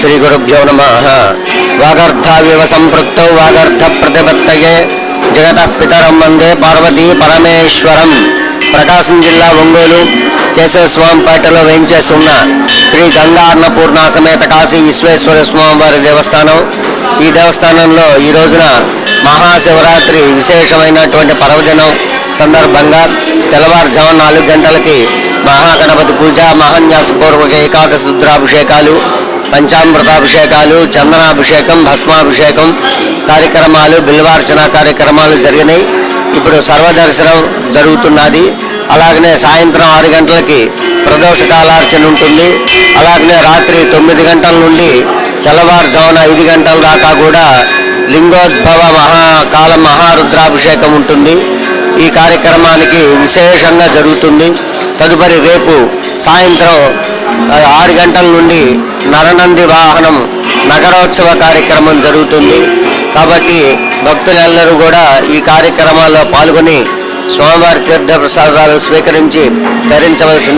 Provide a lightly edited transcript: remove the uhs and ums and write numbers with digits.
శ్రీ గురుభ్యో నమః. వాగర్ధావివ సంపృక్తౌ వాగర్ధ ప్రతిపత్తయే జగతః పితరం వందే పార్వతీ పరమేశ్వరం. ప్రకాశం జిల్లా ఒంగోలు కేశవస్వామిపేటలో వేయించేసి ఉన్న శ్రీ గంగా అన్నపూర్ణ సమేత కాశీ విశ్వేశ్వర స్వామివారి దేవస్థానం. ఈ దేవస్థానంలో ఈ రోజున మహాశివరాత్రి విశేషమైనటువంటి పర్వదినం సందర్భంగా తెల్లవారుజాము 4 గంటలకి మహాగణపతి పూజ, మహాన్యాసపూర్వక ఏకాదశి రుద్రాభిషేకాలు, పంచామృతాభిషేకాలు, చందనాభిషేకం, భస్మాభిషేకం కార్యక్రమాలు, బిల్వార్చన కార్యక్రమాలు జరిగినాయి. ఇప్పుడు సర్వదర్శనం జరుగుతున్నది. అలాగనే సాయంత్రం 6 గంటలకి ప్రదోషకాలార్చన ఉంటుంది. అలాగనే రాత్రి 9 గంటల నుండి తెల్లవారుజామున 5 గంటల దాకా కూడా లింగోద్భవ మహాకాల మహారుద్రాభిషేకం ఉంటుంది. ఈ కార్యక్రమానికి విశేషంగా జరుగుతుంది. తదుపరి రేపు సాయంత్రం 6 గంటల నుండి నరనంది వాహనం నగరోత్సవ కార్యక్రమం జరుగుతుంది. కాబట్టి భక్తులందరూ కూడా ఈ కార్యక్రమాల్లో పాల్గొని స్వామివారి తీర్థ ప్రసాదాలు స్వీకరించి ధరించవలసింది